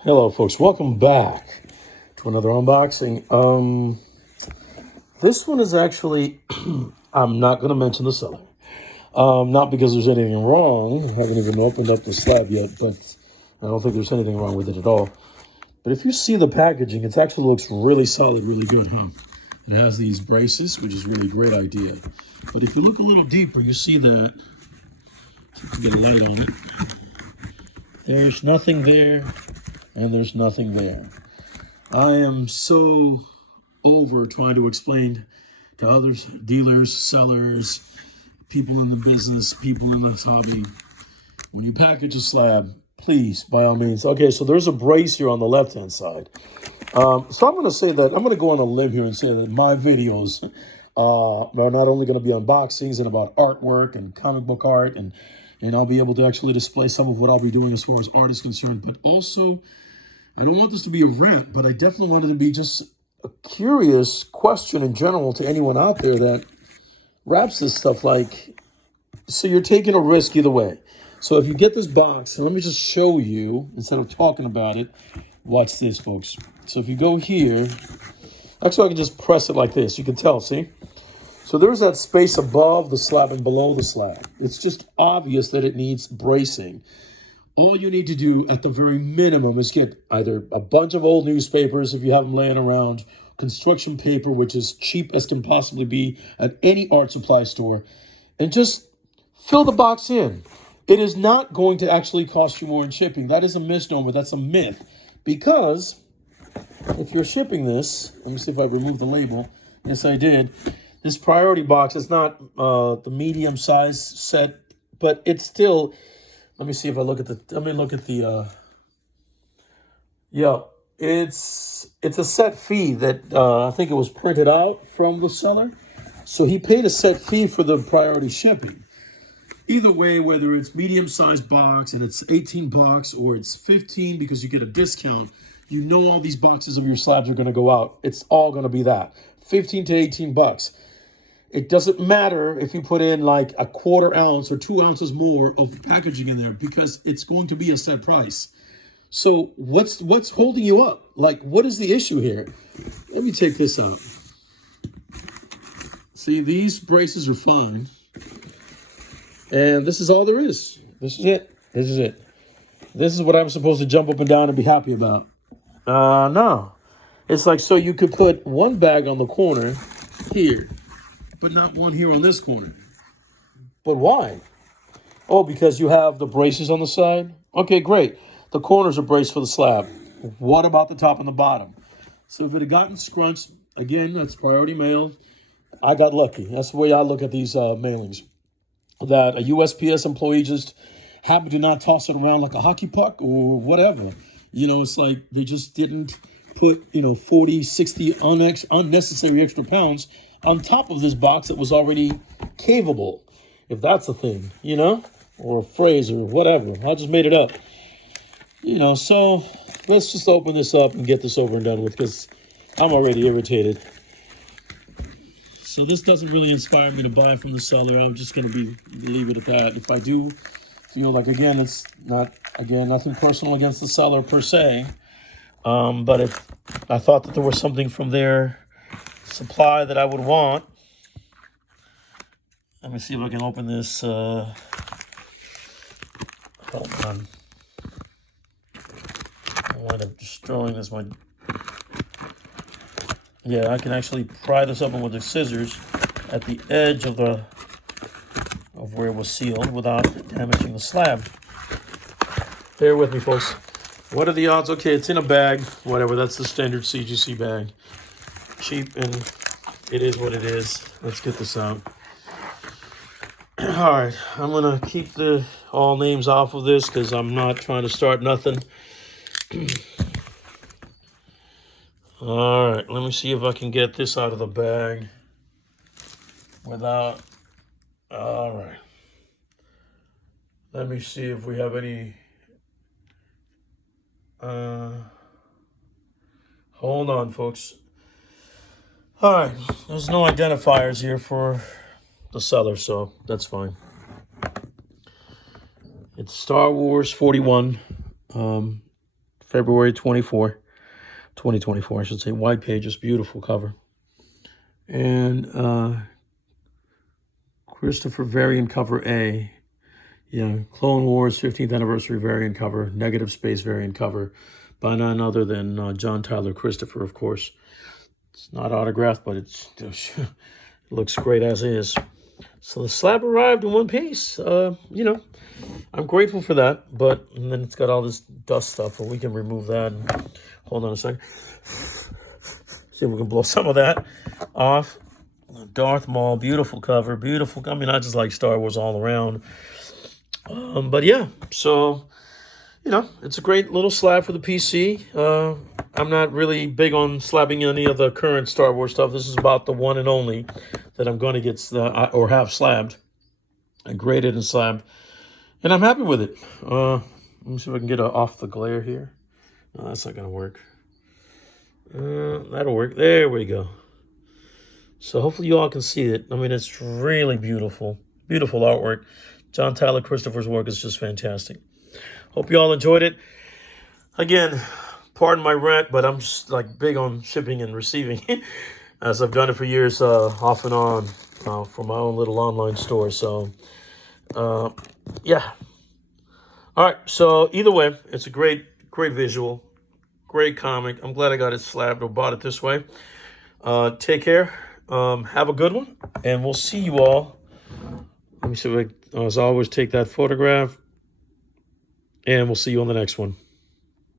Hello folks, welcome back to another unboxing. This one is actually, I'm not going to mention the seller. Not because there's anything wrong. I haven't even opened up the slab yet, but I don't think there's anything wrong with it at all. But if you see the packaging, it actually looks really solid, really good, huh? It has these braces, which is really a great idea. But if you look a little deeper, you see that, get a light on it, there's nothing there, and there's nothing there. I am so over trying to explain to others, dealers, sellers, people in the business, people in this hobby, when you package a slab, please, by all means. Okay, so there's a brace here on the left-hand side. So I'm going to say that, I'm going to go on a limb here and say that my videos are not only going to be unboxings and about artwork and comic book art, and I'll be able to actually display some of what I'll be doing as far as art is concerned, but also, I don't want this to be a rant, but I definitely want it to be just a curious question in general to anyone out there that wraps this stuff like, so you're taking a risk either way. So if you get this box, and let me just show you, instead of talking about it, watch this, folks. So if you go here, actually I can just press it like this. You can tell, see? So there's that space above the slab and below the slab. It's just obvious that it needs bracing. All you need to do at the very minimum is get either a bunch of old newspapers, if you have them laying around, construction paper, which is cheap as can possibly be at any art supply store, and just fill the box in. It is not going to actually cost you more in shipping. That is a misnomer. That's a myth. Because if you're shipping this, let me see if I removed the label. Yes, I did. This priority box is not the medium size set, but it's still... Let me see if I look at the, yeah, it's a set fee that I think it was printed out from the seller. So he paid a set fee for the priority shipping. Either way, whether it's medium-sized box and it's 18 bucks or it's 15 because you get a discount, you know all these boxes of your slabs are going to go out. It's all going to be that, 15 to 18 bucks. It doesn't matter if you put in like a 1/4 ounce or 2 ounces more of packaging in there because it's going to be a set price. So what's holding you up? Like, what is the issue here? Let me take this out. See, these braces are fine. And this is all there is. This is it. This is it. This is what I'm supposed to jump up and down and be happy about. No. It's like, so you could put one bag on the corner here, but not one here on this corner. But why? Oh, because you have the braces on the side? Okay, great. The corners are braced for the slab. What about the top and the bottom? So if it had gotten scrunched, again, that's priority mail. I got lucky. That's the way I look at these mailings. That a USPS employee just happened to not toss it around like a hockey puck or whatever. You know, it's like they just didn't put, 40, 60 unnecessary extra pounds on top of this box that was already caveable, if that's a thing, or a phrase or whatever. I just made it up. So let's just open this up and get this over and done with because I'm already irritated. So this doesn't really inspire me to buy from the seller. I'm just going to leave it at that. If I do feel like, again, it's not, nothing personal against the seller per se, but if I thought that there was something from their supply that I would want, let me see if I can open this. Hold on. I wind up destroying this. Yeah, I can actually pry this open with the scissors at the edge of where it was sealed without damaging the slab. Bear with me, folks. What are the odds? Okay, it's in a bag. Whatever, that's the standard CGC bag. Cheap, and it is what it is. Let's get this out. All right, I'm going to keep all names off of this because I'm not trying to start nothing. All right, let me see if I can get this out of the bag without... All right. Let me see if we have any... Hold on, folks. All right, there's no identifiers here for the seller, so that's fine. It's Star Wars 41. February 24, 2024, I should say. White pages, beautiful cover. And Christopher variant cover A. Yeah, Clone Wars 15th anniversary variant cover, negative space variant cover by none other than John Tyler Christopher, of course. It's not autographed, but it looks great as is. So the slab arrived in one piece. I'm grateful for that, but and then it's got all this dust stuff, but we can remove that. Hold on a second. See if we can blow some of that off. Darth Maul, beautiful cover, beautiful. I mean, I just like Star Wars all around. But yeah, so, it's a great little slab for the PC. I'm not really big on slabbing any of the current Star Wars stuff. This is about the one and only that I'm going to get or have slabbed and graded and slabbed. And I'm happy with it. Let me see if I can get off the glare here. No, that's not going to work. That'll work. There we go. So hopefully you all can see it. I mean, it's really beautiful. Beautiful artwork. John Tyler Christopher's work is just fantastic. Hope you all enjoyed it. Again, pardon my rant, but I'm just like big on shipping and receiving as I've done it for years off and on for my own little online store. So, yeah. All right. So either way, it's a great visual, great comic. I'm glad I got it slabbed or bought it this way. Take care. Have a good one, and we'll see you all. Let me see if I, as always, take that photograph, and we'll see you on the next one.